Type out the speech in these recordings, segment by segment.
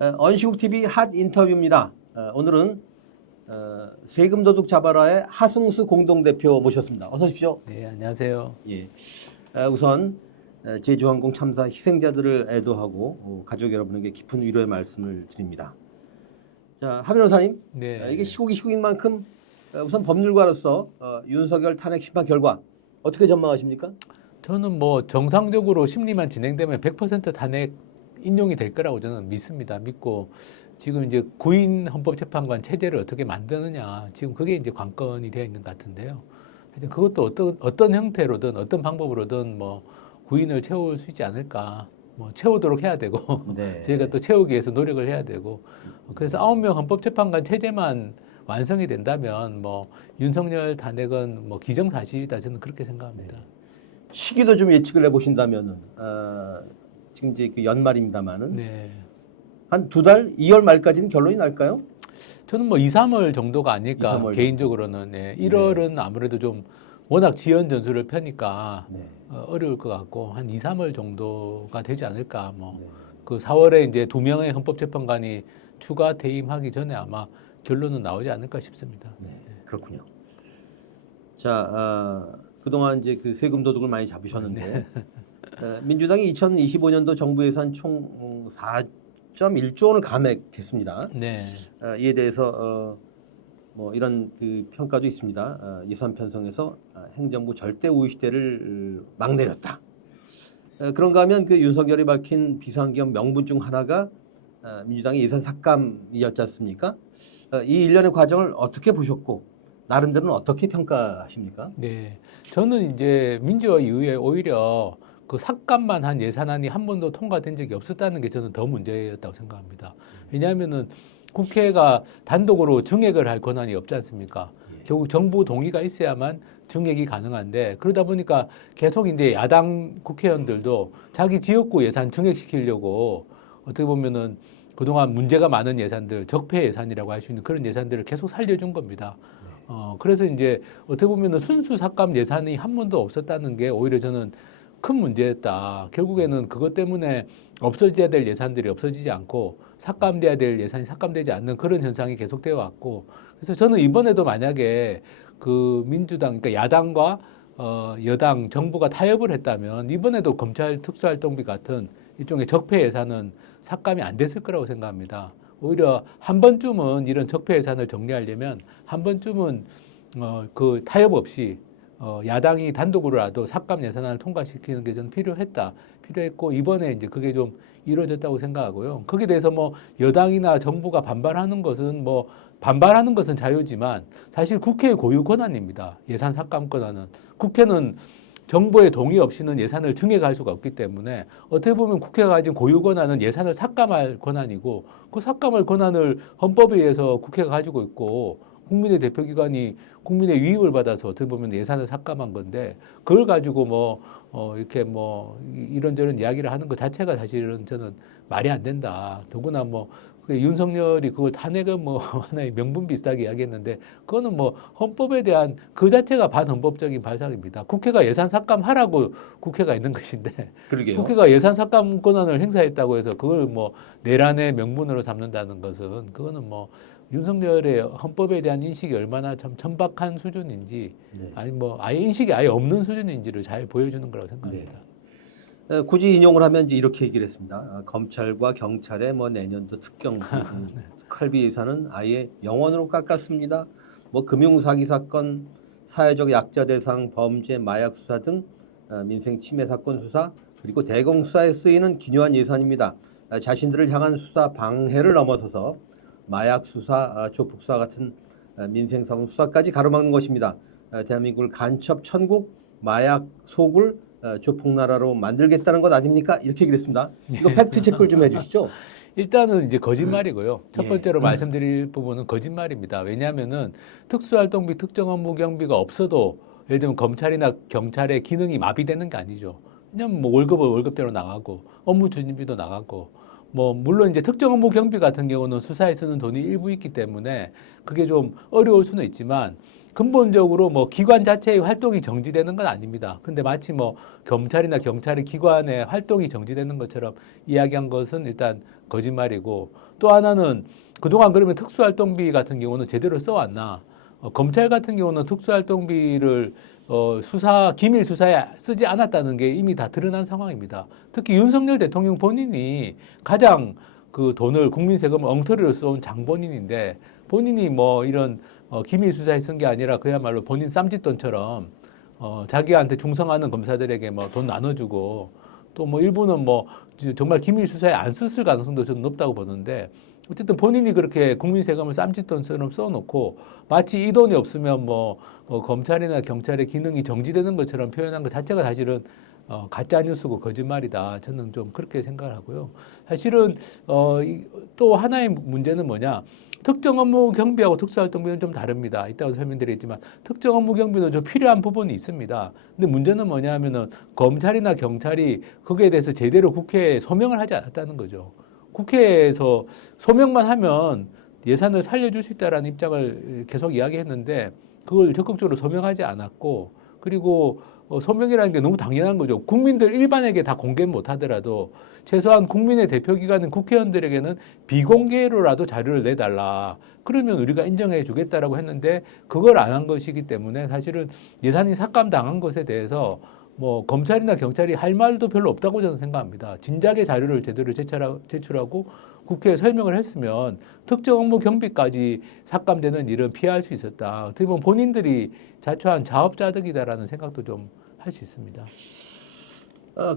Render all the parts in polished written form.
언시국 TV 핫 인터뷰입니다. 오늘은 세금 도둑 잡아라의 하승수 공동대표 모셨습니다. 어서 오십시오. 네, 안녕하세요. 예. 우선 제주항공 참사 희생자들을 애도하고 가족 여러분에게 깊은 위로의 말씀을 드립니다. 자, 하 변호사님, 네. 이게 시국이 시국인 만큼 우선 법률가로서 윤석열 탄핵 심판 결과 어떻게 전망하십니까? 저는 뭐 정상적으로 심리만 진행되면 100% 탄핵 인용이 될 거라고 저는 믿습니다. 믿고 지금 이제 구인 헌법재판관 체제를 어떻게 만드느냐, 지금 그게 이제 관건이 되어 있는 것 같은데요. 하여튼 그것도 어떤 형태로든 어떤 방법으로든 뭐 구인을 채울 수 있지 않을까. 뭐 채우도록 해야 되고 네. 저희가 또 채우기 위해서 노력을 해야 되고, 그래서 9명 헌법재판관 체제만 완성이 된다면 뭐 윤석열 탄핵은 뭐 기정사실이다, 저는 그렇게 생각합니다. 네. 시기도 좀 예측을 해보신다면은 지금 이제 그 연말입니다만은 네. 한 2달, 2월 말까지는 결론이 날까요? 저는 뭐 2, 3월 정도가 아닐까, 2, 3월 개인적으로는. 네. 1월은 아무래도 좀 워낙 지연 전술을 펴니까 네. 어려울 것 같고, 한 2, 3월 정도가 되지 않을까. 뭐 네. 그 4월에 이제 2명의 헌법재판관이 추가 퇴임하기 전에 아마 결론은 나오지 않을까 싶습니다. 네, 그렇군요. 자, 그동안 이제 그 세금 도둑을 많이 잡으셨는데 민주당이 2025년도 정부 예산 총 4.1조 원을 감액했습니다. 네. 이에 대해서 뭐 이런 그 평가도 있습니다. 예산 편성에서 행정부 절대 우위 시대를 막 내렸다. 그런가 하면 그 윤석열이 밝힌 비상기업 명분 중 하나가 민주당의 예산 삭감이었지 않습니까? 이 일련의 과정을 어떻게 보셨고 나름대로는 어떻게 평가하십니까? 네. 저는 이제 민주화 이후에 오히려 그 삭감만 한 예산안이 한 번도 통과된 적이 없었다는 게 저는 더 문제였다고 생각합니다. 왜냐하면은 국회가 단독으로 증액을 할 권한이 없지 않습니까? 결국 정부 동의가 있어야만 증액이 가능한데, 그러다 보니까 계속 이제 야당 국회의원들도 자기 지역구 예산 증액시키려고 어떻게 보면은 그동안 문제가 많은 예산들, 적폐 예산이라고 할 수 있는 그런 예산들을 계속 살려준 겁니다. 그래서 이제 어떻게 보면은 순수 삭감 예산이 한 번도 없었다는 게 오히려 저는 큰 문제였다. 결국에는 그것 때문에 없어져야 될 예산들이 없어지지 않고 삭감돼야 될 예산이 삭감되지 않는 그런 현상이 계속되어 왔고, 그래서 저는 이번에도 만약에 그 민주당, 그러니까 야당과 여당, 정부가 타협을 했다면 이번에도 검찰 특수활동비 같은 일종의 적폐 예산은 삭감이 안 됐을 거라고 생각합니다. 오히려 한 번쯤은 이런 적폐 예산을 정리하려면 한 번쯤은 그 타협 없이 야당이 단독으로라도 삭감 예산안을 통과시키는 게 저는 필요했고, 이번에 이제 그게 좀 이루어졌다고 생각하고요. 거기에 대해서 뭐 여당이나 정부가 반발하는 것은 자유지만 사실 국회의 고유 권한입니다. 예산 삭감 권한은. 국회는 정부의 동의 없이는 예산을 증액할 수가 없기 때문에 어떻게 보면 국회가 가진 고유 권한은 예산을 삭감할 권한이고, 그 삭감할 권한을 헌법에 의해서 국회가 가지고 있고, 국민의 대표기관이 국민의 위임을 받아서 어떻게 보면 예산을 삭감한 건데, 그걸 가지고 이렇게 이런저런 이야기를 하는 것 자체가 사실은 저는 말이 안 된다. 더구나 윤석열이 그걸 탄핵은 하나의 명분 비슷하게 이야기했는데, 그거는 헌법에 대한 그 자체가 반헌법적인 발상입니다. 국회가 예산 삭감하라고 국회가 있는 것인데, 그러게요. 국회가 예산 삭감 권한을 행사했다고 해서 그걸 내란의 명분으로 삼는다는 것은, 그거는 윤석열의 헌법에 대한 인식이 얼마나 참 천박한 수준인지, 네. 아니 아예 인식이 아예 없는 수준인지를 잘 보여주는 거라고 생각합니다. 굳이 인용을 하면 이제 이렇게 얘기를 했습니다. 검찰과 경찰의 내년도 특경 특활비 예산은 아예 0원으로 깎았습니다. 금융사기 사건, 사회적 약자 대상 범죄, 마약 수사 등 민생 침해 사건 수사, 그리고 대공 수사에 쓰이는 기묘한 예산입니다. 자신들을 향한 수사 방해를 넘어서서 마약 수사, 조폭 수사 같은 민생 사건 수사까지 가로막는 것입니다. 대한민국을 간첩 천국, 마약 소굴, 조폭나라로 만들겠다는 것 아닙니까? 이렇게 얘기했습니다. 이거 팩트 체크를 좀 해주시죠. 일단은 이제 거짓말이고요. 첫 번째로 예. 말씀드릴 부분은 거짓말입니다. 왜냐하면은 특수활동비, 특정업무경비가 없어도 예를 들면 검찰이나 경찰의 기능이 마비되는 게 아니죠. 왜냐면 월급은 월급대로 나가고 업무 추진비도 나가고, 물론 이제 특정 업무 경비 같은 경우는 수사에 쓰는 돈이 일부 있기 때문에 그게 좀 어려울 수는 있지만, 근본적으로 기관 자체의 활동이 정지되는 건 아닙니다. 근데 마치 검찰이나 경찰의 기관의 활동이 정지되는 것처럼 이야기한 것은 일단 거짓말이고, 또 하나는 그동안 그러면 특수활동비 같은 경우는 제대로 써왔나? 검찰 같은 경우는 특수활동비를 기밀 수사에 쓰지 않았다는 게 이미 다 드러난 상황입니다. 특히 윤석열 대통령 본인이 가장 그 돈을 국민 세금을 엉터리로 쏜 장본인인데 본인이 뭐 이런 기밀 수사에 쓴 게 아니라 그야말로 본인 쌈짓돈처럼 자기한테 충성하는 검사들에게 뭐 돈 나눠주고 또 뭐 일부는 뭐 정말 기밀 수사에 안 썼을 가능성도 저는 높다고 보는데 어쨌든 본인이 그렇게 국민 세금을 쌈짓돈처럼 써놓고 마치 이 돈이 없으면 뭐 검찰이나 경찰의 기능이 정지되는 것처럼 표현한 것 자체가 사실은 가짜 뉴스고 거짓말이다. 저는 좀 그렇게 생각을 하고요. 사실은 또 하나의 문제는 뭐냐? 특정 업무 경비하고 특수활동비는 좀 다릅니다. 이따가 설명드리겠지만 특정 업무 경비도 좀 필요한 부분이 있습니다. 근데 문제는 뭐냐 하면은 검찰이나 경찰이 거기에 대해서 제대로 국회에 소명을 하지 않았다는 거죠. 국회에서 소명만 하면 예산을 살려줄 수 있다라는 입장을 계속 이야기했는데 그걸 적극적으로 소명하지 않았고 그리고 소명이라는 게 너무 당연한 거죠. 국민들 일반에게 다 공개 못 하더라도 최소한 국민의 대표기관인 국회의원들에게는 비공개로라도 자료를 내달라. 그러면 우리가 인정해 주겠다라고 했는데 그걸 안 한 것이기 때문에 사실은 예산이 삭감당한 것에 대해서 뭐 검찰이나 경찰이 할 말도 별로 없다고 저는 생각합니다. 진작에 자료를 제대로 제출하고 국회에 설명을 했으면 특정 업무 경비까지 삭감되는 일은 피할 수 있었다. 어떻게 보면 본인들이 자초한 자업자득이다라는 생각도 좀 할 수 있습니다.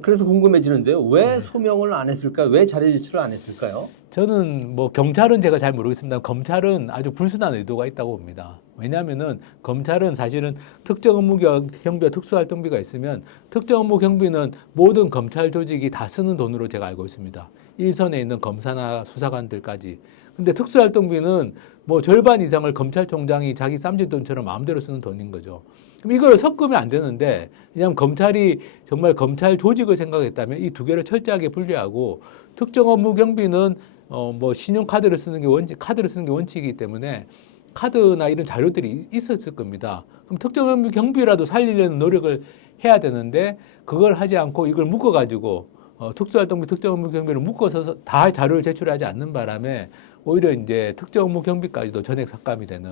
그래서 궁금해지는데요. 왜 소명을 안 했을까요? 왜 자료 제출을 안 했을까요? 저는 뭐 경찰은 제가 잘 모르겠습니다. 검찰은 아주 불순한 의도가 있다고 봅니다. 왜냐하면은 검찰은 사실은 특정 업무 경비와 특수활동비가 있으면 특정 업무 경비는 모든 검찰 조직이 다 쓰는 돈으로 제가 알고 있습니다. 일선에 있는 검사나 수사관들까지. 근데 특수활동비는 뭐 절반 이상을 검찰총장이 자기 쌈짓돈처럼 마음대로 쓰는 돈인 거죠. 그럼 이걸 섞으면 안 되는데, 왜냐하면 검찰이 정말 검찰 조직을 생각했다면 이 두 개를 철저하게 분리하고 특정 업무 경비는 뭐 신용카드를 쓰는 게 카드를 쓰는 게 원칙이기 때문에 카드나 이런 자료들이 있었을 겁니다. 그럼 특정 업무 경비라도 살리려는 노력을 해야 되는데 그걸 하지 않고 이걸 묶어가지고 특수활동비, 특정 업무 경비를 묶어서 다 자료를 제출하지 않는 바람에 오히려 이제 특정 업무 경비까지도 전액 삭감이 되는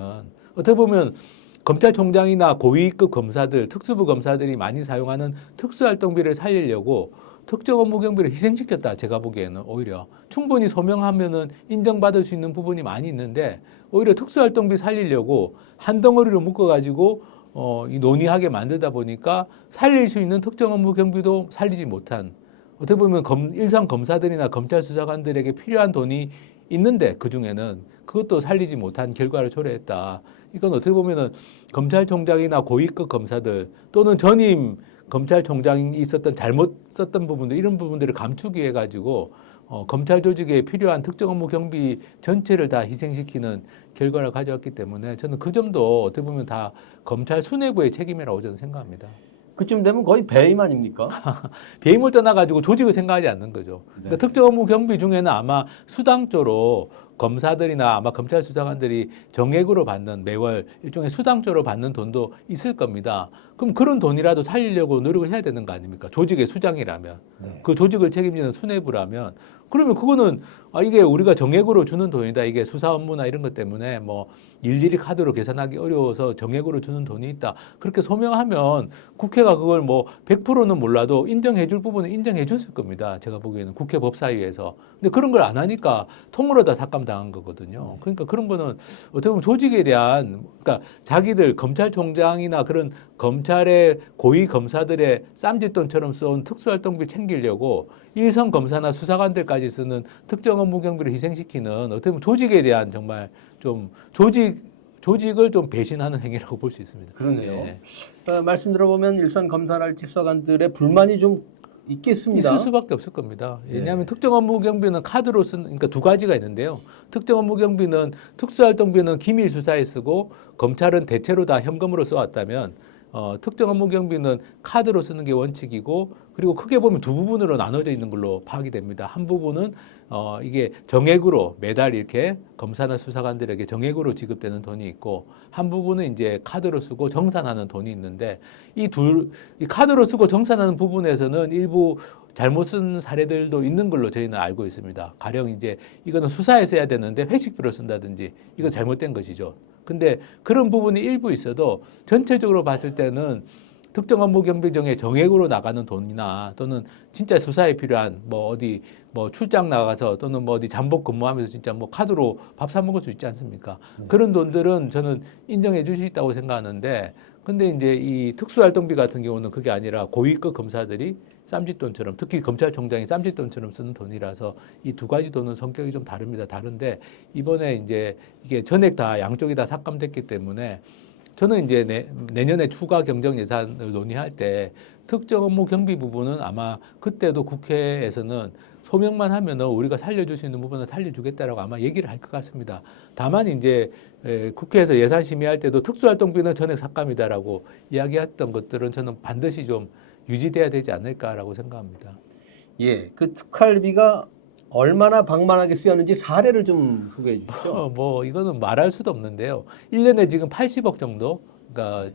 어떻게 보면 검찰총장이나 고위급 검사들, 특수부 검사들이 많이 사용하는 특수활동비를 살리려고 특정 업무 경비를 희생시켰다. 제가 보기에는 오히려 충분히 소명하면은 인정받을 수 있는 부분이 많이 있는데 오히려 특수활동비 살리려고 한 덩어리로 묶어가지고 이 논의하게 만들다 보니까 살릴 수 있는 특정 업무 경비도 살리지 못한 어떻게 보면 일선 검사들이나 검찰 수사관들에게 필요한 돈이 있는데 그 중에는 그것도 살리지 못한 결과를 초래했다. 이건 어떻게 보면은 검찰총장이나 고위급 검사들 또는 전임 검찰총장이 있었던 잘못 썼던 부분들 이런 부분들을 감추기 위해 가지고 검찰 조직에 필요한 특정 업무 경비 전체를 다 희생시키는 결과를 가져왔기 때문에 저는 그 점도 어떻게 보면 다 검찰 수뇌부의 책임이라고 저는 생각합니다. 그쯤 되면 거의 배임 아닙니까? 배임을 떠나가지고 조직을 생각하지 않는 거죠. 그러니까 특정 업무 경비 중에는 아마 수당조로 검사들이나 아마 검찰 수사관들이 정액으로 받는 매월 일종의 수당조로 받는 돈도 있을 겁니다. 그럼 그런 돈이라도 살리려고 노력을 해야 되는 거 아닙니까? 조직의 수장이라면. 네. 그 조직을 책임지는 수뇌부라면. 그러면 그거는 이게 우리가 정액으로 주는 돈이다. 이게 수사 업무나 이런 것 때문에 뭐 일일이 카드로 계산하기 어려워서 정액으로 주는 돈이 있다. 그렇게 소명하면 국회가 그걸 뭐 100%는 몰라도 인정해 줄 부분은 인정해 줬을 겁니다. 제가 보기에는 국회 법사위에서. 근데 그런 걸 안 하니까 통으로 다 삭감당한 거거든요. 그러니까 그런 거는 어떻게 보면 조직에 대한 그러니까 자기들 검찰총장이나 그런 검찰의 고위 검사들의 쌈짓돈처럼 쏜 특수활동비 챙기려고 일선 검사나 수사관들까지 쓰는 특정 업무 경비를 희생시키는 어떻게 보면 조직에 대한 정말 좀 조직을 좀 배신하는 행위라고 볼 수 있습니다. 그러네요. 네. 말씀 들어보면 일선 검사랄지 수사관들의 불만이 좀 있겠습니다. 있을 수밖에 없을 겁니다. 왜냐하면 네. 특정 업무 경비는 카드로 쓰는, 그러니까 두 가지가 있는데요. 특정 업무 경비는 특수활동비는 기밀 수사에 쓰고 검찰은 대체로 다 현금으로 써왔다면 특정 업무 경비는 카드로 쓰는 게 원칙이고 그리고 크게 보면 두 부분으로 나눠져 있는 걸로 파악이 됩니다. 한 부분은 이게 정액으로 매달 이렇게 검사나 수사관들에게 정액으로 지급되는 돈이 있고 한 부분은 이제 카드로 쓰고 정산하는 돈이 있는데 이 카드로 쓰고 정산하는 부분에서는 일부 잘못 쓴 사례들도 있는 걸로 저희는 알고 있습니다. 가령 이제 이거는 수사에 써야 되는데 회식비로 쓴다든지 이건 잘못된 것이죠. 근데 그런 부분이 일부 있어도 전체적으로 봤을 때는 특정 업무 경비정에 정액으로 나가는 돈이나 또는 진짜 수사에 필요한 뭐 어디 뭐 출장 나가서 또는 뭐 어디 잠복 근무하면서 진짜 뭐 카드로 밥 사 먹을 수 있지 않습니까? 그런 돈들은 저는 인정해 줄 수 있다고 생각하는데 근데 이제 이 특수활동비 같은 경우는 그게 아니라 고위급 검사들이 쌈짓돈처럼 특히 검찰총장이 쌈짓돈처럼 쓰는 돈이라서 이 두 가지 돈은 성격이 좀 다릅니다. 다른데 이번에 이제 이게 전액 다 양쪽이 다 삭감됐기 때문에 저는 이제 내년에 추가 경정 예산을 논의할 때 특정 업무 경비 부분은 아마 그때도 국회에서는 소명만 하면은 우리가 살려줄 수 있는 부분은 살려주겠다라고 아마 얘기를 할 것 같습니다. 다만 이제 국회에서 예산 심의할 때도 특수활동비는 전액 삭감이다라고 이야기했던 것들은 저는 반드시 좀 유지돼야 되지 않을까라고 생각합니다. 예, 그 특활비가 얼마나 방만하게 쓰였는지 사례를 좀 소개해 주시죠. 뭐 이거는 말할 수도 없는데요. 1년에 지금 80억 정도, 그러니까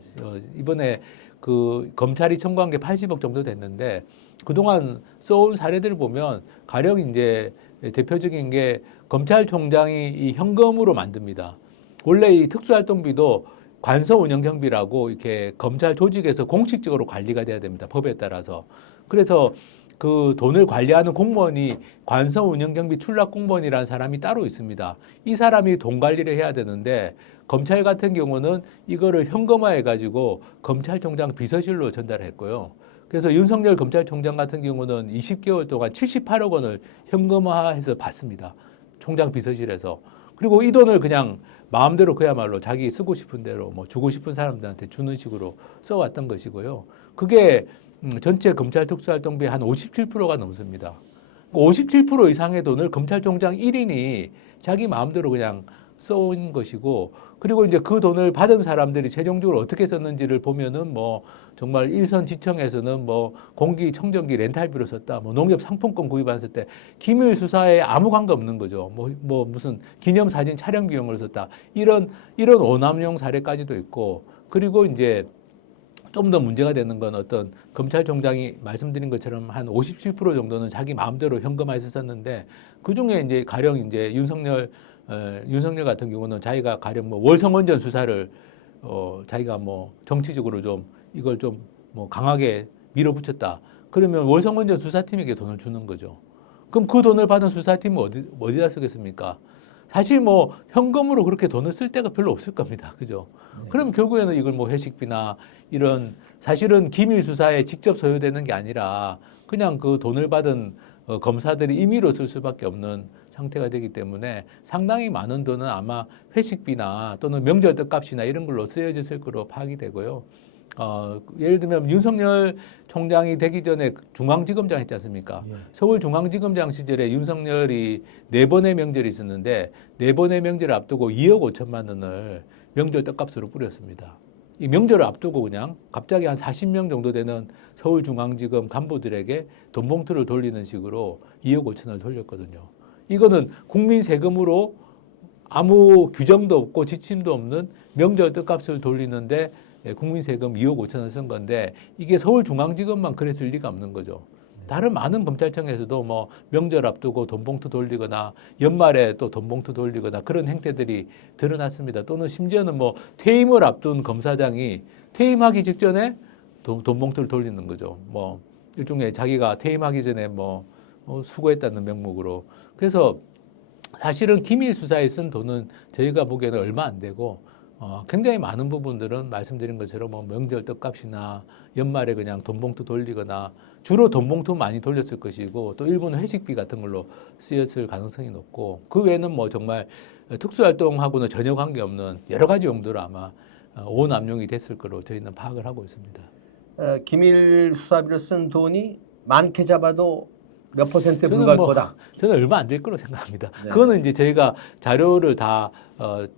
이번에 그 검찰이 청구한 게 80억 정도 됐는데 그동안 써온 사례들을 보면 가령 이제 대표적인 게 검찰총장이 이 현금으로 만듭니다. 원래 이 특수활동비도 관서 운영 경비라고 이렇게 검찰 조직에서 공식적으로 관리가 돼야 됩니다. 법에 따라서. 그래서 그 돈을 관리하는 공무원이 관서 운영 경비 출납 공무원이라는 사람이 따로 있습니다. 이 사람이 돈 관리를 해야 되는데 검찰 같은 경우는 이거를 현금화해 가지고 검찰총장 비서실로 전달했고요. 그래서 윤석열 검찰총장 같은 경우는 20개월 동안 78억 원을 현금화해서 받습니다. 총장 비서실에서. 그리고 이 돈을 그냥 마음대로 그야말로 자기 쓰고 싶은 대로 뭐 주고 싶은 사람들한테 주는 식으로 써왔던 것이고요. 그게 전체 검찰 특수활동비의 한 57%가 넘습니다. 57% 이상의 돈을 검찰총장 1인이 자기 마음대로 그냥 써온 것이고, 그리고 이제 그 돈을 받은 사람들이 최종적으로 어떻게 썼는지를 보면은 뭐 정말 일선 지청에서는 뭐 공기청정기 렌탈비로 썼다, 뭐 농협 상품권 구입했을 때 기밀 수사에 아무 관계 없는 거죠. 뭐 무슨 기념사진 촬영 비용을 썼다, 이런 오남용 사례까지도 있고, 그리고 이제 좀 더 문제가 되는 건 어떤 검찰총장이 말씀드린 것처럼 한 57% 정도는 자기 마음대로 현금화해서 썼는데 그 중에 이제 가령 이제 윤석열 같은 경우는 자기가 가령 뭐 월성원전 수사를 자기가 뭐 정치적으로 좀 이걸 좀 뭐 강하게 밀어붙였다. 그러면 월성원전 수사팀에게 돈을 주는 거죠. 그럼 그 돈을 받은 수사팀은 어디다 쓰겠습니까? 사실 뭐 현금으로 그렇게 돈을 쓸 데가 별로 없을 겁니다. 그죠? 그럼 결국에는 이걸 뭐 회식비나 이런 사실은 기밀 수사에 직접 소요되는 게 아니라 그냥 그 돈을 받은 검사들이 임의로 쓸 수밖에 없는 상태가 되기 때문에 상당히 많은 돈은 아마 회식비나 또는 명절 떡값이나 이런 걸로 쓰여졌을 거로 파악이 되고요. 예를 들면 윤석열 총장이 되기 전에 중앙지검장 했지 않습니까? 예. 서울중앙지검장 시절에 윤석열이 4번의 명절이 있었는데 4번의 명절을 앞두고 2억 5천만 원을 명절 떡값으로 뿌렸습니다. 이 명절을 앞두고 그냥 갑자기 한 40명 정도 되는 서울중앙지검 간부들에게 돈 봉투를 돌리는 식으로 2억 5천을 돌렸거든요. 이거는 국민 세금으로 아무 규정도 없고 지침도 없는 명절 떡값을 돌리는데 국민 세금 2억 5천을 쓴 건데 이게 서울중앙지검만 그랬을 리가 없는 거죠. 다른 많은 검찰청에서도 뭐 명절 앞두고 돈 봉투 돌리거나 연말에 또 돈 봉투 돌리거나 그런 행태들이 드러났습니다. 또는 심지어는 뭐 퇴임을 앞둔 검사장이 퇴임하기 직전에 돈 봉투를 돌리는 거죠. 뭐 일종의 자기가 퇴임하기 전에 뭐 수고했다는 명목으로. 그래서 사실은 기밀 수사에 쓴 돈은 저희가 보기에는 얼마 안 되고 굉장히 많은 부분들은 말씀드린 것처럼 뭐 명절 떡값이나 연말에 그냥 돈 봉투 돌리거나 주로 돈 봉투 많이 돌렸을 것이고 또 일부는 회식비 같은 걸로 쓰였을 가능성이 높고 그 외에는 뭐 정말 특수활동하고는 전혀 관계없는 여러 가지 용도로 아마 오남용이 됐을 거로 저희는 파악을 하고 있습니다. 기밀 수사비로 쓴 돈이 많게 잡아도 몇 퍼센트에 불과할 거다. 저는 얼마 안 될 거로 생각합니다. 네. 그거는 이제 저희가 자료를 다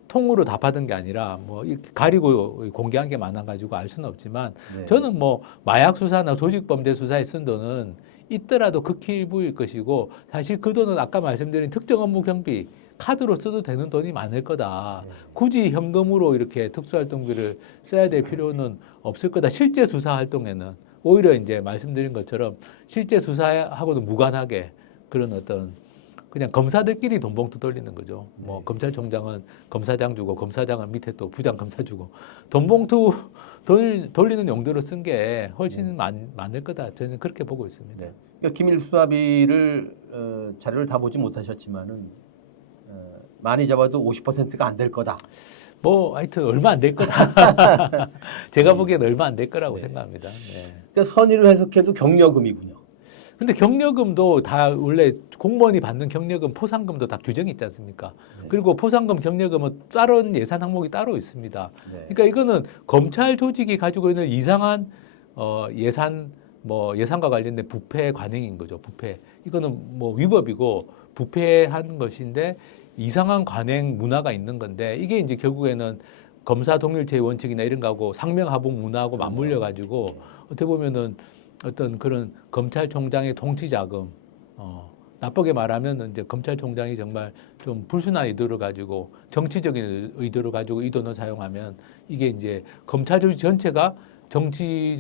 통으로 다 받은 게 아니라 뭐 가리고 공개한 게 많아가지고 알 수는 없지만 네. 저는 뭐 마약 수사나 조직범죄 수사에 쓴 돈은 있더라도 극히 일부일 것이고 사실 그 돈은 아까 말씀드린 특정 업무 경비 카드로 써도 되는 돈이 많을 거다. 굳이 현금으로 이렇게 특수활동비를 써야 될 필요는 없을 거다. 실제 수사 활동에는 오히려 이제 말씀드린 것처럼 실제 수사하고도 무관하게 그런 어떤 그냥 검사들끼리 돈봉투 돌리는 거죠. 뭐 검찰총장은 검사장 주고 검사장은 밑에 또 부장 검사 주고 돈봉투 돌리는 용도로 쓴 게 훨씬 많을 거다. 저는 그렇게 보고 있습니다. 네. 그러니까 기밀 수사비를 자료를 다 보지 못하셨지만은 많이 잡아도 50%가 안 될 거다. 뭐 하여튼 얼마 안 될 거다. 제가 보기에는 얼마 안 될 거라고 네. 생각합니다. 네. 그러니까 선의를 해석해도 경력금이군요. 근데 경력금도 다 원래 공무원이 받는 경력금, 포상금도 다 규정이 있지 않습니까? 네. 그리고 포상금, 경력금은 다른 예산 항목이 따로 있습니다. 네. 그러니까 이거는 검찰 조직이 가지고 있는 이상한 예산, 뭐 예산과 관련된 부패 관행인 거죠. 부패. 이거는 뭐 위법이고 부패한 것인데 이상한 관행 문화가 있는 건데 이게 이제 결국에는 검사 동일체의 원칙이나 이런 거하고 상명하복 문화하고 맞물려 가지고 어떻게 보면은 어떤 그런 검찰총장의 통치 자금, 나쁘게 말하면 이제 검찰총장이 정말 좀 불순한 의도를 가지고 정치적인 의도를 가지고 이 돈을 사용하면 이게 이제 검찰 조직 전체가 정치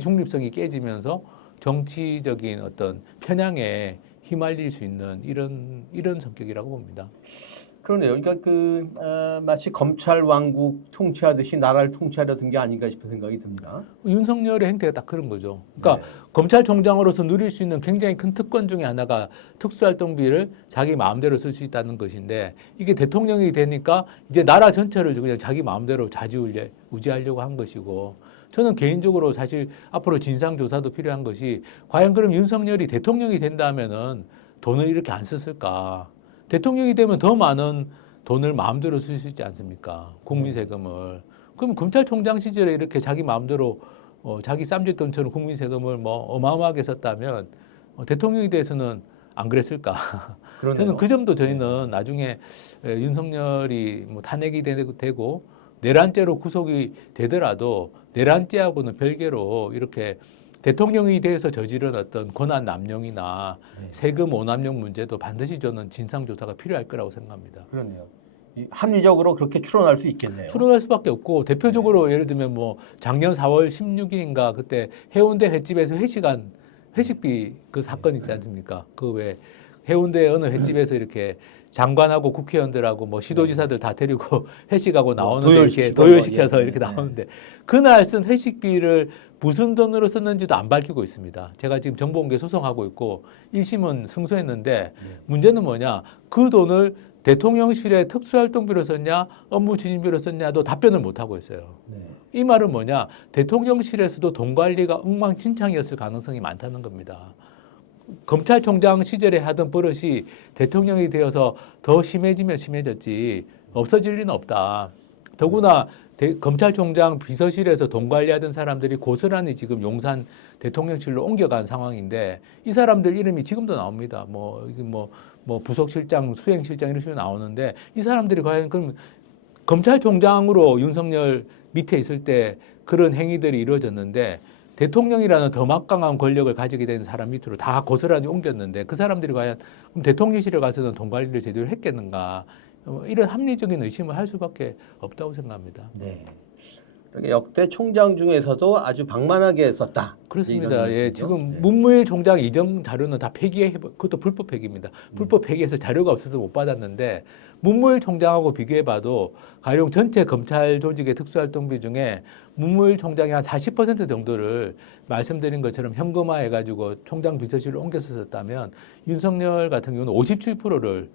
중립성이 깨지면서 정치적인 어떤 편향에 휘말릴 수 있는 이런 성격이라고 봅니다. 그러네요. 그러니까 마치 검찰 왕국 통치하듯이 나라를 통치하려던 게 아닌가 싶은 생각이 듭니다. 윤석열의 행태가 딱 그런 거죠. 그러니까 네. 검찰총장으로서 누릴 수 있는 굉장히 큰 특권 중에 하나가 특수활동비를 자기 마음대로 쓸 수 있다는 것인데 이게 대통령이 되니까 이제 나라 전체를 그냥 자기 마음대로 좌지우지하려고 한 것이고 저는 개인적으로 사실 앞으로 진상조사도 필요한 것이 과연 그럼 윤석열이 대통령이 된다면은 돈을 이렇게 안 썼을까? 대통령이 되면 더 많은 돈을 마음대로 쓸 수 있지 않습니까? 국민 세금을. 그럼 검찰총장 시절에 이렇게 자기 마음대로 자기 쌈짓돈처럼 국민 세금을 뭐 어마어마하게 썼다면 대통령에 대해서는 안 그랬을까? 그러네요. 저는 그 점도 저희는 나중에 윤석열이 뭐 탄핵이 되고 내란죄로 구속이 되더라도 내란죄하고는 별개로 이렇게 대통령이 대해서 저지른 어떤 권한 남용이나 네. 세금 오남용 문제도 반드시 저는 진상조사가 필요할 거라고 생각합니다. 그렇네요. 합리적으로 그렇게 추론할 수 있겠네요. 추론할 수밖에 없고 대표적으로 예를 들면 뭐 작년 4월 16일인가 그때 해운대 횟집에서 회식비 그 사건 있지 않습니까? 그 왜 해운대 어느 횟집에서 이렇게 장관하고 국회의원들하고 뭐 시도지사들 다 데리고 회식하고 나오는데 이렇게 도열시켜서 뭐, 이렇게 나오는데 그날 쓴 회식비를 무슨 돈으로 썼는지도 안 밝히고 있습니다. 제가 지금 정보공개 소송하고 있고 1심은 승소했는데 문제는 뭐냐? 그 돈을 대통령실에 특수활동비로 썼냐, 업무 추진비로 썼냐도 답변을 못 하고 있어요. 네. 이 말은 뭐냐? 대통령실에서도 돈 관리가 엉망진창이었을 가능성이 많다는 겁니다. 검찰총장 시절에 하던 버릇이 대통령이 되어서 더 심해지면 심해졌지 없어질 리는 없다. 더구나 검찰총장 비서실에서 돈 관리하던 사람들이 고스란히 지금 용산 대통령실로 옮겨간 상황인데 이 사람들 이름이 지금도 나옵니다. 뭐 부속실장, 수행실장 이런 식으로 나오는데 이 사람들이 과연 그럼 검찰총장으로 윤석열 밑에 있을 때 그런 행위들이 이루어졌는데 대통령이라는 더 막강한 권력을 가지게 된 사람 밑으로 다 고스란히 옮겼는데 그 사람들이 과연 그럼 대통령실에 가서는 돈 관리를 제대로 했겠는가 이런 합리적인 의심을 할 수밖에 없다고 생각합니다. 네. 그러니까 역대 총장 중에서도 아주 방만하게 썼다. 그렇습니다. 예, 지금 네. 문무일 총장 이전 자료는 다 폐기해, 그것도 불법 폐기입니다. 불법 폐기해서 자료가 없어서 못 받았는데 문무일 총장하고 비교해봐도 가령 전체 검찰 조직의 특수활동비 중에 문무일 총장이 한 40% 정도를 말씀드린 것처럼 현금화해가지고 총장 비서실을 옮겨서 썼다면 윤석열 같은 경우는 57%를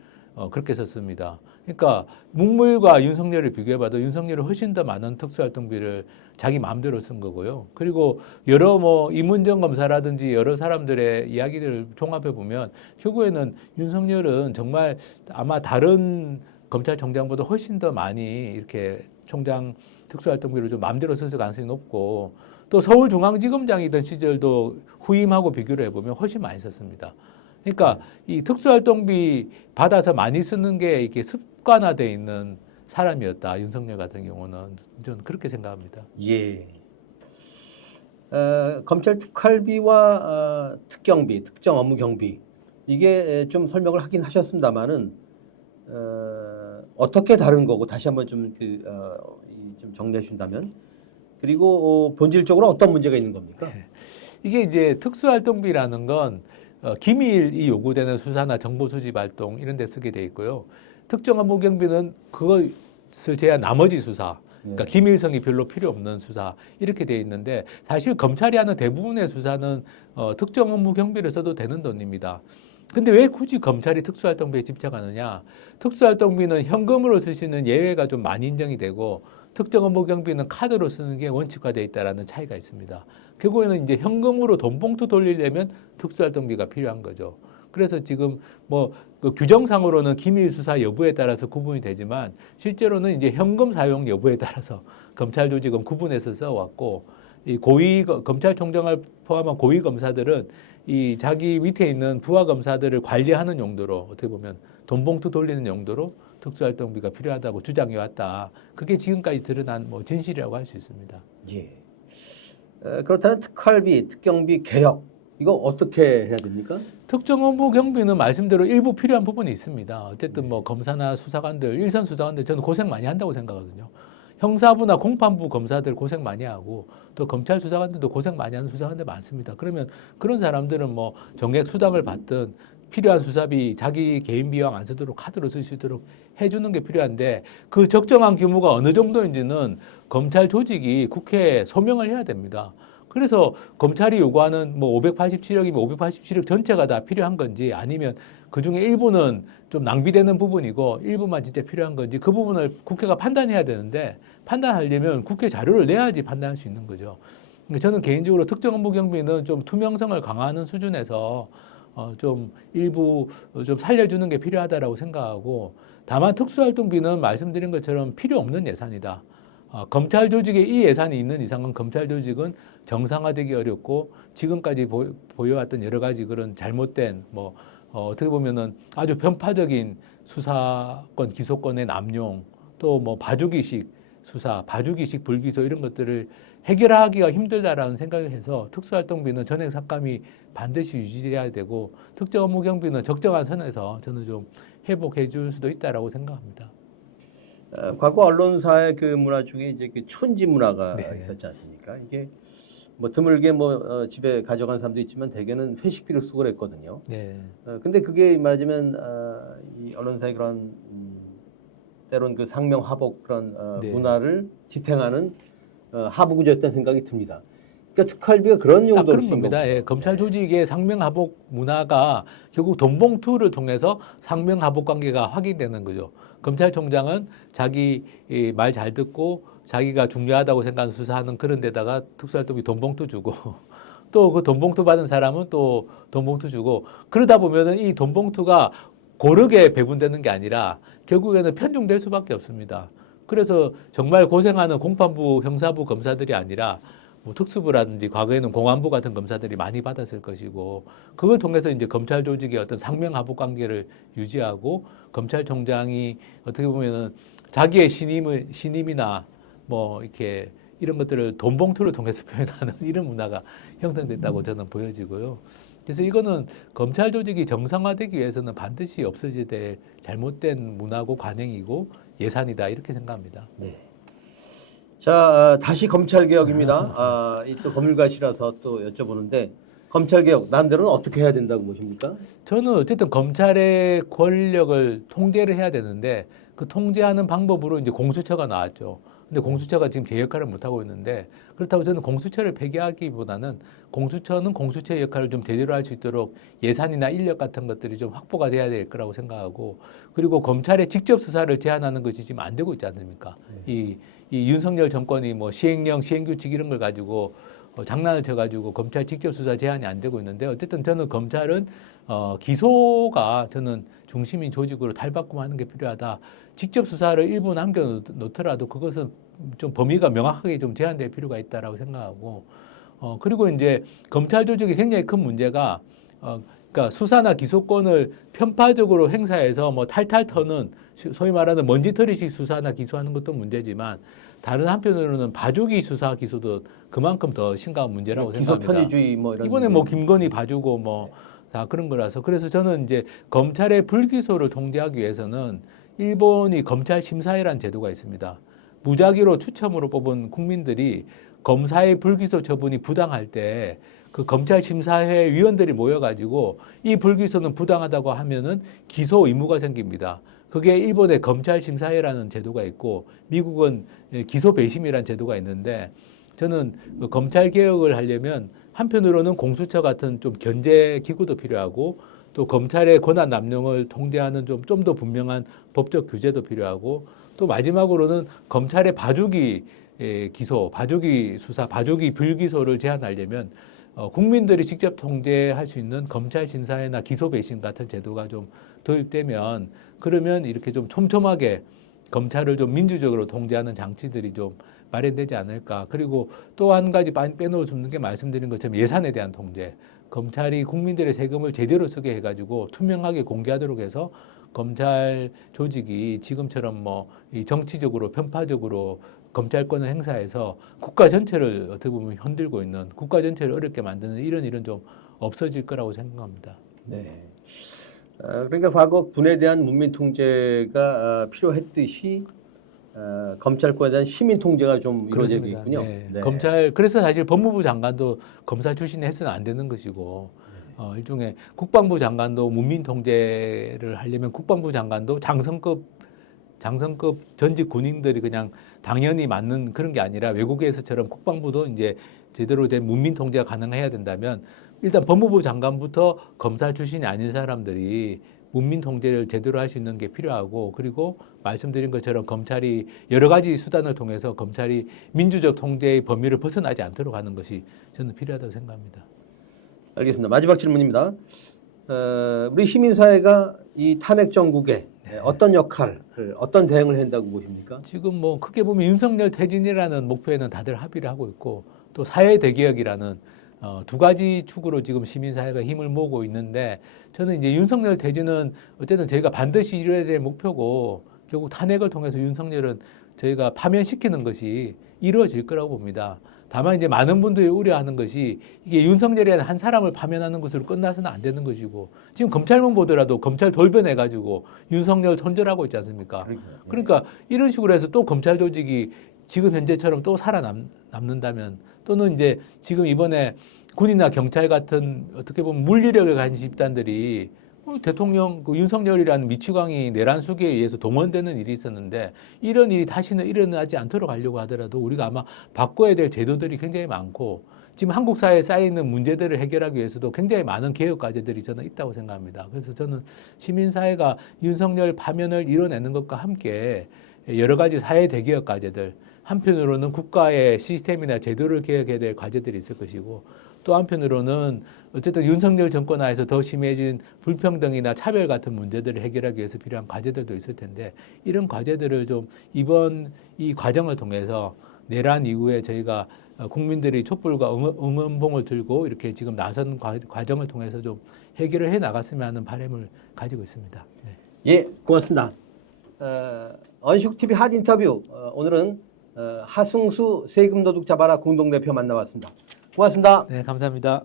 그렇게 썼습니다. 그러니까 문무일과 윤석열을 비교해봐도 윤석열이 훨씬 더 많은 특수활동비를 자기 마음대로 쓴 거고요. 그리고 여러 뭐 이문정 검사라든지 여러 사람들의 이야기들을 종합해 보면 결국에는 윤석열은 정말 아마 다른 검찰총장보다 훨씬 더 많이 이렇게 총장 특수활동비를 좀 마음대로 썼을 가능성이 높고 또 서울중앙지검장이던 시절도 후임하고 비교를 해보면 훨씬 많이 썼습니다. 그러니까 이 특수활동비 받아서 많이 쓰는 게 이게 습관화되어 있는 사람이었다. 윤석열 같은 경우는 저는 그렇게 생각합니다. 예. 검찰 특활비와 특경비, 특정 업무 경비 이게 좀 설명을 하긴 하셨습니다만은 어떻게 다른 거고 다시 한번 좀 좀 정리해 주신다면 그리고 본질적으로 어떤 문제가 있는 겁니까? 이게 이제 특수활동비라는 건 기밀이 요구되는 수사나 정보 수집 활동 이런 데 쓰게 돼 있고요. 특정 업무 경비는 그것을 제한 나머지 수사, 그러니까 기밀성이 별로 필요 없는 수사 이렇게 돼 있는데 사실 검찰이 하는 대부분의 수사는 특정 업무 경비를 써도 되는 돈입니다. 근데 왜 굳이 검찰이 특수활동비에 집착하느냐? 특수활동비는 현금으로 쓸 수 있는 예외가 좀 많이 인정이 되고 특정 업무 경비는 카드로 쓰는 게 원칙화되어 있다는 차이가 있습니다. 결국에는 이제 현금으로 돈봉투 돌리려면 특수활동비가 필요한 거죠. 그래서 지금 그 규정상으로는 기밀 수사 여부에 따라서 구분이 되지만 실제로는 이제 현금 사용 여부에 따라서 검찰 조직은 구분해서 써왔고 이 검찰총장을 포함한 고위 검사들은 이 자기 밑에 있는 부하 검사들을 관리하는 용도로 어떻게 보면 돈봉투 돌리는 용도로 특수활동비가 필요하다고 주장해 왔다. 그게 지금까지 드러난 진실이라고 할 수 있습니다. 예. 그렇다면 특활비, 특경비 개혁 이거 어떻게 해야 됩니까? 특정 업무 경비는 말씀대로 일부 필요한 부분이 있습니다. 어쨌든 검사나 수사관들, 일선 수사관들 저는 고생 많이 한다고 생각하거든요. 형사부나 공판부 검사들 고생 많이 하고 또 검찰 수사관들도 고생 많이 하는 수사관들 많습니다. 그러면 그런 사람들은 정액 수당을 받든 필요한 수사비 자기 개인 비용 안 쓰도록 카드로 쓸 수 있도록 해주는 게 필요한데 그 적정한 규모가 어느 정도인지는 검찰 조직이 국회에 소명을 해야 됩니다. 그래서 검찰이 요구하는 587억이면 587억 전체가 다 필요한 건지 아니면 그중에 일부는 좀 낭비되는 부분이고 일부만 진짜 필요한 건지 그 부분을 국회가 판단해야 되는데 판단하려면 국회 자료를 내야지 판단할 수 있는 거죠. 저는 개인적으로 특정 업무 경비는 좀 투명성을 강화하는 수준에서 좀 일부 좀 살려주는 게 필요하다라고 생각하고 다만 특수활동비는 말씀드린 것처럼 필요 없는 예산이다. 검찰 조직에 이 예산이 있는 이상은 검찰 조직은 정상화되기 어렵고 지금까지 보여왔던 여러 가지 그런 잘못된 어떻게 보면은 아주 편파적인 수사권 기소권의 남용 또 봐주기식 수사, 봐주기식 불기소 이런 것들을 해결하기가 힘들다라는 생각을 해서 특수활동비는 전액 삭감이 반드시 유지돼야 되고 특정 업무 경비는 적정한 선에서 저는 좀 회복해 줄 수도 있다라고 생각합니다. 과거 언론사의 그 문화 중에 이제 그 촌지 문화가 있었지 않습니까? 이게 드물게 집에 가져간 사람도 있지만 대개는 회식비로 쓰고 그랬거든요. 네. 근데 그게 말하자면 이 언론사의 그런 때론 그 상명하복 그런 문화를 지탱하는 하부 구조였다는 생각이 듭니다. 그러니까 특활비가 그런 용도로 그런 쓴 겁니다. 예, 검찰 조직의 상명하복 문화가 결국 돈봉투를 통해서 상명하복 관계가 확인되는 거죠. 검찰총장은 자기 말 잘 듣고 자기가 중요하다고 생각하는 수사하는 그런 데다가 특수활동비 돈봉투 주고 또 그 돈봉투 받은 사람은 또 돈봉투 주고 그러다 보면은 이 돈봉투가 고르게 배분되는 게 아니라 결국에는 편중될 수밖에 없습니다. 그래서 정말 고생하는 공판부, 형사부 검사들이 아니라 특수부라든지 과거에는 공안부 같은 검사들이 많이 받았을 것이고 그걸 통해서 이제 검찰 조직의 어떤 상명하복 관계를 유지하고 검찰총장이 어떻게 보면은 자기의 신임이나 이렇게 이런 것들을 돈봉투를 통해서 표현하는 이런 문화가 형성됐다고 저는 보여지고요. 그래서 이거는 검찰 조직이 정상화되기 위해서는 반드시 없어져야 될 잘못된 문화고 관행이고 예산이다 이렇게 생각합니다. 네. 자, 다시 검찰 개혁입니다. 또 법률가시라서 또 여쭤보는데 검찰 개혁 남대로는 어떻게 해야 된다고 보십니까? 저는 어쨌든 검찰의 권력을 통제를 해야 되는데 그 통제하는 방법으로 이제 공수처가 나왔죠. 근데 공수처가 지금 제 역할을 못 하고 있는데 그렇다고 저는 공수처를 폐기하기보다는 공수처는 공수처의 역할을 좀 제대로 할 수 있도록 예산이나 인력 같은 것들이 좀 확보가 돼야 될 거라고 생각하고 그리고 검찰의 직접 수사를 제한하는 것이 지금 안 되고 있지 않습니까? 이 윤석열 정권이 시행령, 시행규칙 이런 걸 가지고 장난을 쳐가지고 검찰 직접 수사 제한이 안 되고 있는데 어쨌든 저는 검찰은 기소가 저는 중심인 조직으로 탈바꿈하는 게 필요하다. 직접 수사를 일부 남겨놓더라도 그것은 좀 범위가 명확하게 좀 제한될 필요가 있다라고 생각하고 그리고 이제 검찰 조직의 굉장히 큰 문제가 그러니까 수사나 기소권을 편파적으로 행사해서 탈탈 터는 소위 말하는 먼지털이식 수사나 기소하는 것도 문제지만 다른 한편으로는 봐주기 수사 기소도 그만큼 더 심각한 문제라고 기소 생각합니다. 편의주의 이런 이번에 김건희 봐주고 다 그런 거라서 그래서 저는 이제 검찰의 불기소를 통제하기 위해서는 일본이 검찰 심사위라는 제도가 있습니다. 무작위로 추첨으로 뽑은 국민들이 검사의 불기소 처분이 부당할 때 그 검찰 심사회 위원들이 모여가지고 이 불기소는 부당하다고 하면은 기소 의무가 생깁니다. 그게 일본의 검찰 심사회라는 제도가 있고 미국은 기소 배심이라는 제도가 있는데 저는 검찰 개혁을 하려면 한편으로는 공수처 같은 좀 견제 기구도 필요하고 또 검찰의 권한 남용을 통제하는 좀 더 분명한 법적 규제도 필요하고 또 마지막으로는 검찰의 봐주기 기소, 봐주기 수사, 봐주기 불기소를 제한하려면 국민들이 직접 통제할 수 있는 검찰 심사회나 기소 배심 같은 제도가 좀 도입되면 그러면 이렇게 좀 촘촘하게 검찰을 좀 민주적으로 통제하는 장치들이 좀 마련되지 않을까. 그리고 또 한 가지 빼놓을 수 없는 게 말씀드린 것처럼 예산에 대한 통제. 검찰이 국민들의 세금을 제대로 쓰게 해가지고 투명하게 공개하도록 해서 검찰 조직이 지금처럼 뭐 이 정치적으로 편파적으로 검찰권을 행사해서 국가 전체를 어떻게 보면 흔들고 있는 국가 전체를 어렵게 만드는 이런 일은 좀 없어질 거라고 생각합니다. 네. 그러니까 과거 군에 대한 문민 통제가 필요했듯이 검찰권에 대한 시민 통제가 좀 이루어지겠군요. 네. 네. 검찰 그래서 사실 법무부 장관도 검사 출신이 해서는 안 되는 것이고 일종의 국방부 장관도 문민 통제를 하려면 국방부 장관도 장성급 전직 군인들이 그냥 당연히 맞는 그런 게 아니라 외국에서처럼 국방부도 이제 제대로 된 문민 통제가 가능해야 된다면 일단 법무부 장관부터 검사 출신이 아닌 사람들이 문민 통제를 제대로 할 수 있는 게 필요하고 그리고 말씀드린 것처럼 검찰이 여러 가지 수단을 통해서 검찰이 민주적 통제의 범위를 벗어나지 않도록 하는 것이 저는 필요하다고 생각합니다. 알겠습니다. 마지막 질문입니다. 우리 시민사회가 이 탄핵 정국에 어떤 역할, 어떤 대응을 한다고 보십니까? 지금 뭐 크게 보면 윤석열 퇴진이라는 목표에는 다들 합의를 하고 있고 또 사회 대개혁이라는 두 가지 축으로 지금 시민사회가 힘을 모으고 있는데 저는 이제 윤석열 퇴진은 어쨌든 저희가 반드시 이뤄야 될 목표고 결국 탄핵을 통해서 윤석열은 저희가 파면시키는 것이 이루어질 거라고 봅니다. 다만 이제 많은 분들이 우려하는 것이 이게 윤석열이라는 한 사람을 파면하는 것으로 끝나서는 안 되는 것이고 지금 검찰만 보더라도 검찰 돌변해가지고 윤석열 손절하고 있지 않습니까? 그러니까 이런 식으로 해서 또 검찰 조직이 지금 현재처럼 또 살아남는다면 또는 이제 지금 이번에 군이나 경찰 같은 어떻게 보면 물리력을 가진 집단들이 대통령 그 윤석열이라는 미치광이 내란 수계에 의해서 동원되는 일이 있었는데 이런 일이 다시는 일어나지 않도록 하려고 하더라도 우리가 아마 바꿔야 될 제도들이 굉장히 많고 지금 한국 사회에 쌓여 있는 문제들을 해결하기 위해서도 굉장히 많은 개혁 과제들이 저는 있다고 생각합니다. 그래서 저는 시민사회가 윤석열 파면을 이뤄내는 것과 함께 여러 가지 사회 대개혁 과제들 한편으로는 국가의 시스템이나 제도를 개혁해야 될 과제들이 있을 것이고 또 한편으로는 어쨌든 윤석열 정권 하에서 더 심해진 불평등이나 차별 같은 문제들을 해결하기 위해서 필요한 과제들도 있을 텐데 이런 과제들을 좀 이번 이 과정을 통해서 내란 이후에 저희가 국민들이 촛불과 응원봉을 들고 이렇게 지금 나선 과정을 통해서 좀 해결을 해 나갔으면 하는 바람을 가지고 있습니다. 네. 예, 고맙습니다. 언식TV 핫 인터뷰 오늘은 하승수 세금도둑 잡아라 공동대표 만나봤습니다. 고맙습니다. 네, 감사합니다.